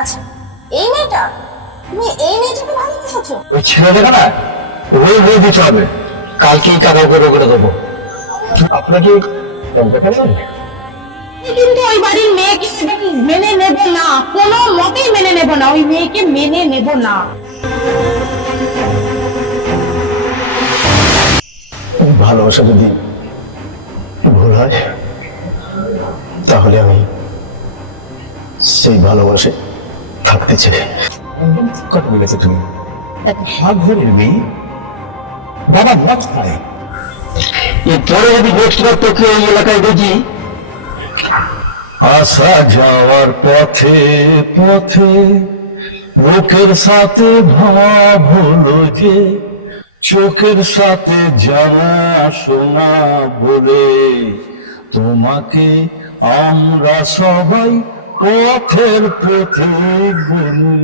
আচ্ছা, এই মেয়েটা, তুমি এই মেয়েটাকে ভালোবেসেছো? ওই ছেলেটাকে না ওই বই দিতে হবে, কালকেই টাকা করে দেবো। আপনাকে কিন্তু ওই বাড়ির মেয়েকে মেনে নেব না, কোনো মতেই মেনে নেব না, ওই মেয়েকে মেনে নেব না। ভালোবাসা যদি ভুল হয় তাহলে আমি সেই ভালোবাসে থাকতে চাই। কথা বলেছে তুমি, এক হাত ঘরের মেয়ে, বাবা মদ খায়। এরপরে যদি বৃহস্পতিবার তোকে এই এলাকায় দেখি, আসা যাওয়ার পথে পথে লোকের সাথে ভাব হলো যে, চোখের সাথে জানা শোনা বলে তোমাকে আমরা সবাই পথের পথে বলি।